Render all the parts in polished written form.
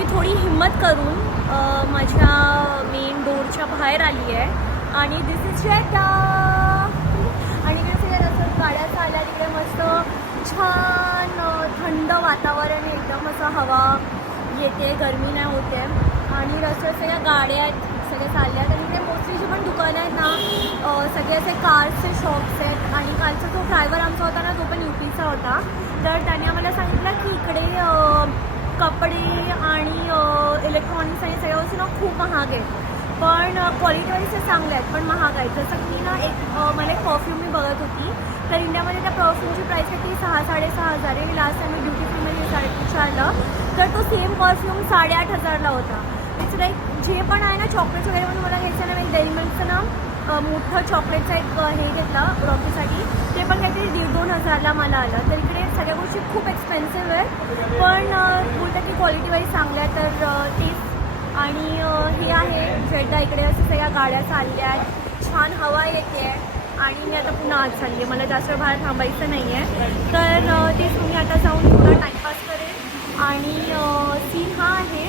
मी थोडी हिम्मत करून माझ्या मेन डोरच्या बाहेर आली आहे आणि दिस इज श्वेता. आणि इकडे सगळ्या रस्त्यात गाड्या चालल्या, तिकडे मस्त छान थंड वातावरण आहे, एकदम असं हवा येते, गरमी नाही होते. आणि रस्त्यात सगळ्या गाड्या आहेत, सगळे चालल्या आहेत. आणि इकडे मोस्टली जी पण दुकानं आहेत ना, सगळे असे कार्सचे शॉप्स आहेत. आणि कालचा जो ड्रायव्हर आमचा होता ना, तो पण UPचा होता. तर त्याने आम्हाला सांगितलं की इकडे कपडे आणि इलेक्ट्रॉनिक्स आणि सगळ्या वस्तू ना खूप महाग आहेत, पण क्वालिटीवाईज ते चांगले आहेत, पण महाग आहेत. जसं की ना मला एक परफ्यूम मी बघत होती, तर इंडियामध्ये त्या परफ्यूमची प्राईस किती 6-6.5 आहे. लास्ट टाइम मी ड्युटी फ्रीमध्ये विचारलं तर तो सेम परफ्यूम 8,500ला होता. इट्स लाईक जे पण आहे ना चॉकलेट्स वगैरे म्हणून मला घ्यायचं ना, मी डेअरी मिल्कचं ना मोठं चॉकलेटचं एक हे घेतलं रॉकीसाठी, ते पण काहीतरी 1,500-2,000ला मला आलं. तर इकडे सगळ्या गोष्टी खूप एक्सपेन्सिव्ह आहेत, पण बोलतात की क्वालिटीवाईज चांगल्या आहे, तर तेच. आणि हे आहे श्वेता, इकडे असं सगळ्या गाड्या चालल्या आहेत, छान हवा येते आहे. आणि मी आता पुन्हा आत चालली आहे, मला जास्त बाहेर थांबायचं नाही आहे. तर तेच मी आता जाऊन थोडा टाईमपास करेन. आणि सीन हा आहे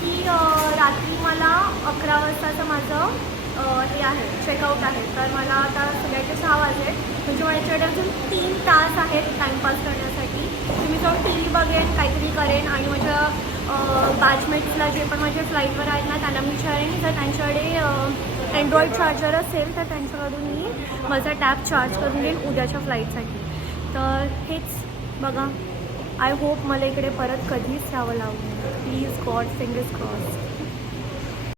की रात्री मला 11 वाजताचं माझं हे आहे चेकआउट आहे. तर मला आता सगळ्याचे 6 वाजले, म्हणजे माझ्याकडे अजून 3 तास आहेत टाईमपास करण्यासाठी. मी जाऊन TV बघेन, काहीतरी करेन आणि माझ्या बॅचमेट्सला जे पण माझ्या फ्लाईटवर आहेत ना त्यांना मी विचारेन, जर त्यांच्याकडे अँड्रॉईड चार्जर असेल तर त्यांच्याकडून मी माझा टॅब चार्ज करून देईन उद्याच्या फ्लाईटसाठी. तर हेच बघा, आय होप मला इकडे परत कधीच यावं लागेल. Please God, fingers crossed.